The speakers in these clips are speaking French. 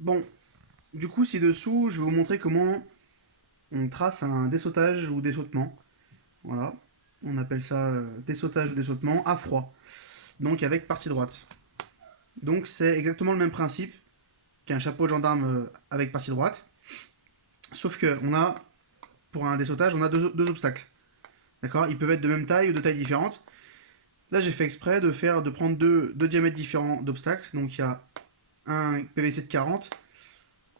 Bon, du coup, ci-dessous, je vais vous montrer comment on trace un dessautage ou dessautement. Voilà, on appelle ça dessautage ou dessautement à froid, donc avec partie droite. Donc c'est exactement le même principe qu'un chapeau de gendarme avec partie droite, sauf que on a, pour un dessautage, on a deux obstacles. D'accord. Ils peuvent être de même taille ou de taille différente. Là, j'ai fait exprès de prendre deux diamètres différents d'obstacles. Donc il y a un PVC de 40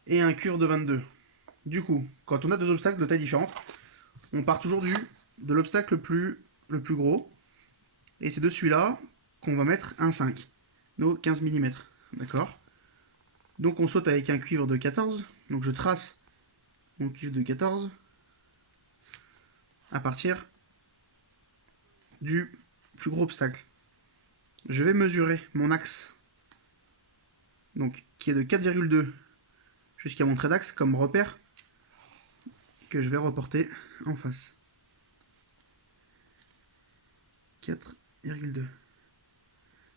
et un cuivre de 22. Du coup, quand on a deux obstacles de taille différente, on part toujours de l'obstacle le plus gros. Et c'est de celui-là qu'on va mettre un 5, nos 15 mm. D'accord. Donc on saute avec un cuivre de 14. Donc je trace mon cuivre de 14 à partir du plus gros obstacle. Je vais mesurer mon axe, donc qui est de 4,2 jusqu'à mon trait d'axe comme repère, que je vais reporter en face. 4,2.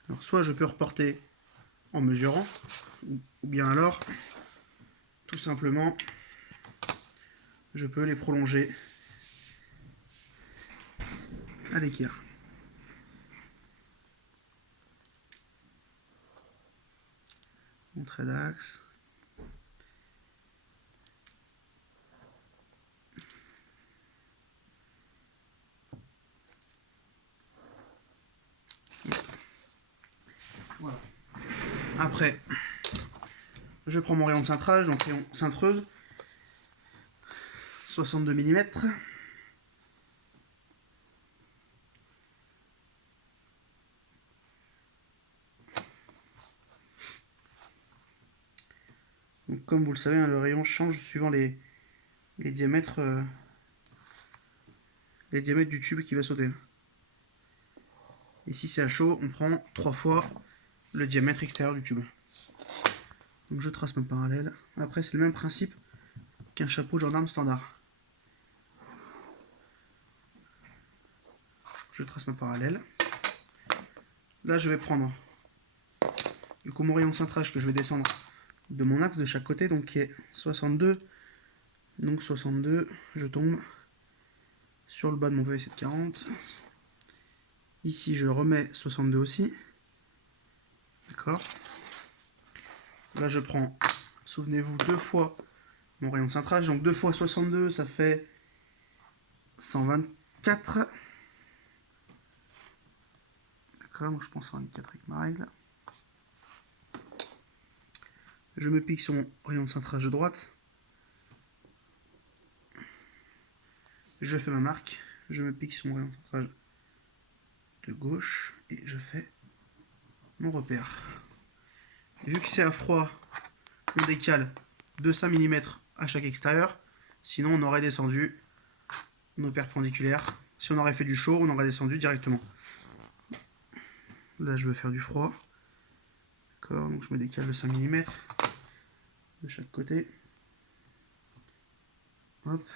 Alors soit je peux reporter en mesurant, ou bien alors, tout simplement, je peux les prolonger à l'équerre. Mon trait d'axe. Voilà. Après, je prends mon rayon de cintrage, donc rayon cintreuse, 62 mm. Donc, comme vous le savez, le rayon change suivant les diamètres du tube qui va sauter. Et si c'est à chaud, on prend 3 fois le diamètre extérieur du tube. Donc je trace ma parallèle. Après, c'est le même principe qu'un chapeau gendarme standard. Je trace ma parallèle. Là, je vais prendre du coup mon rayon de cintrage que je vais descendre de mon axe de chaque côté, donc qui est 62. Donc 62, je tombe sur le bas de mon PVC de 40. Ici, je remets 62 aussi. D'accord. Là, je prends, souvenez-vous, 2 fois mon rayon de cintrage. Donc 2 fois 62, ça fait 124. D'accord, donc je pense 124 avec ma règle. Je me pique sur mon rayon de cintrage de droite. Je fais ma marque. Je me pique sur mon rayon de cintrage de gauche. Et je fais mon repère. Vu que c'est à froid, on décale de 5 mm à chaque extérieur. Sinon, on aurait descendu nos perpendiculaires. Si on aurait fait du chaud, on aurait descendu directement. Là, je veux faire du froid. D'accord, donc je me décale de 5 mm de chaque côté. Hop.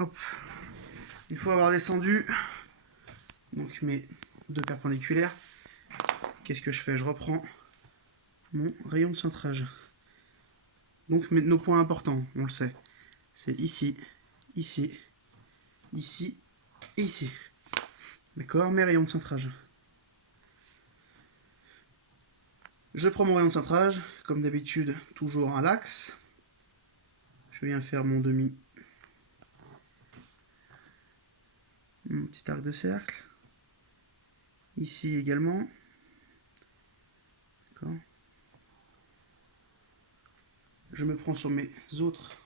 Hop. Une fois avoir descendu donc mes deux perpendiculaires, qu'est-ce que je fais? Je reprends mon rayon de cintrage. Donc nos points importants, on le sait, c'est ici, ici, ici et ici. D'accord, mes rayons de cintrage. Je prends mon rayon de cintrage, comme d'habitude, toujours à l'axe. Je viens faire mon demi, mon petit arc de cercle. Ici également. D'accord. Je me prends sur mes autres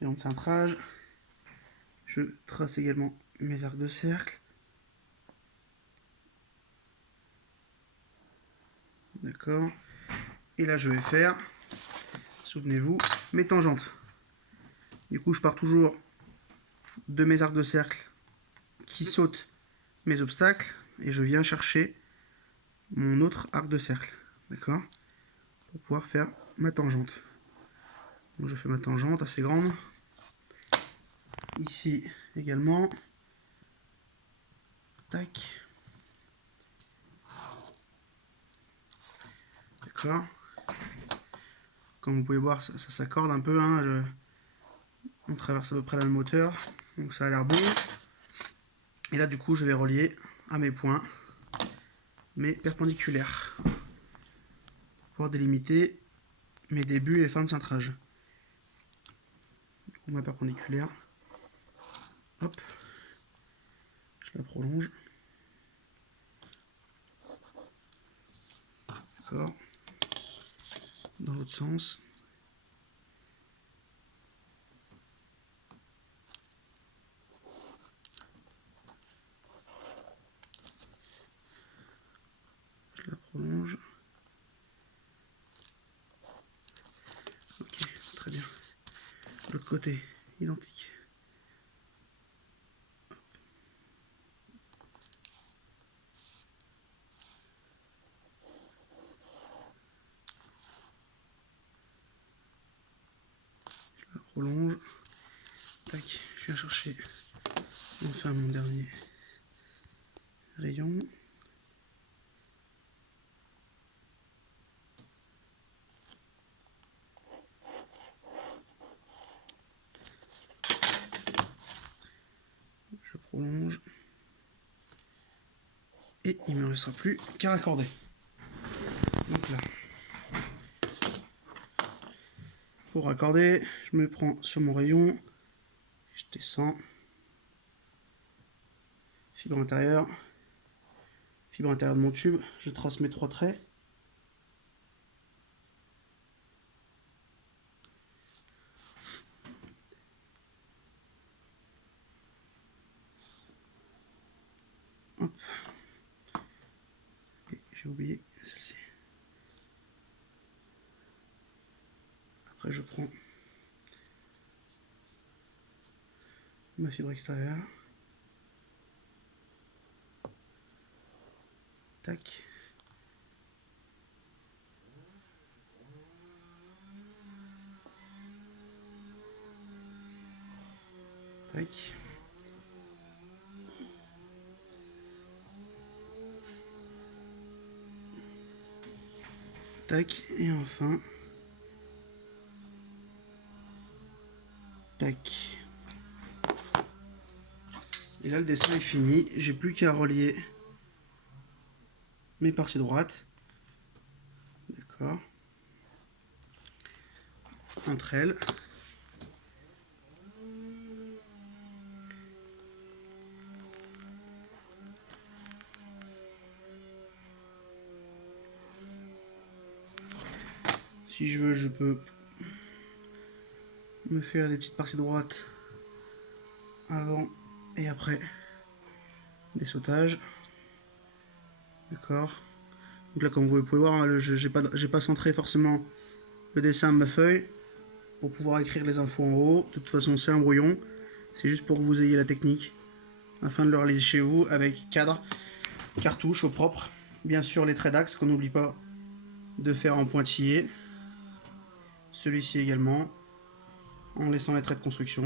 rayons de cintrage. Je trace également mes arcs de cercle. D'accord. Et là, je vais faire, souvenez-vous, mes tangentes. Du coup, je pars toujours de mes arcs de cercle qui sautent mes obstacles et je viens chercher mon autre arc de cercle, d'accord, pour pouvoir faire ma tangente. Donc je fais ma tangente assez grande. Ici également. Tac. D'accord. Comme vous pouvez voir, ça s'accorde un peu. Hein, on traverse à peu près la même hauteur. Donc ça a l'air bon. Et là, du coup, je vais relier à mes points mes perpendiculaires. Pour pouvoir délimiter mes débuts et fins de cintrage. Du coup, ma perpendiculaire. Hop. Je la prolonge. D'accord. Dans l'autre sens. Je la prolonge. Ok, très bien. L'autre côté, identique. Je la prolonge. Tac, je viens chercher enfin mon dernier rayon. Je prolonge. Et il ne me restera plus qu'à raccorder. Donc là, pour raccorder, je me prends sur mon rayon, je descends, fibre intérieure de mon tube, je trace mes 3 traits. Hop. Et j'ai oublié celle-ci. Après je prends ma fibre extérieure. Tac. Tac. Tac. Et enfin. Tac. Et là le dessin est fini. J'ai plus qu'à relier mes parties droites. D'accord. Entre elles. Si je veux, je peux me faire des petites parties droites avant et après des sautages. D'accord. Donc là, comme vous pouvez voir, hein, j'ai pas centré forcément le dessin de ma feuille pour pouvoir écrire les infos en haut. De toute façon, c'est un brouillon. C'est juste pour que vous ayez la technique afin de le réaliser chez vous avec cadre, cartouche au propre. Bien sûr, les traits d'axe qu'on n'oublie pas de faire en pointillé. Celui-ci également, en laissant les traits de construction.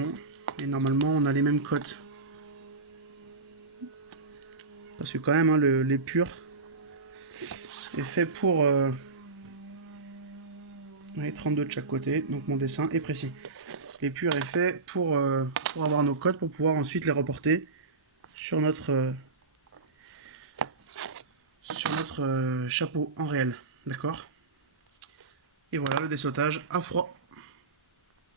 Et normalement, on a les mêmes cotes. Parce que quand même, hein, l'épure est fait pour... les 32 de chaque côté, donc mon dessin est précis. L'épure est fait pour avoir nos codes, pour pouvoir ensuite les reporter sur notre chapeau en réel. D'accord. Et voilà le dessautage à froid.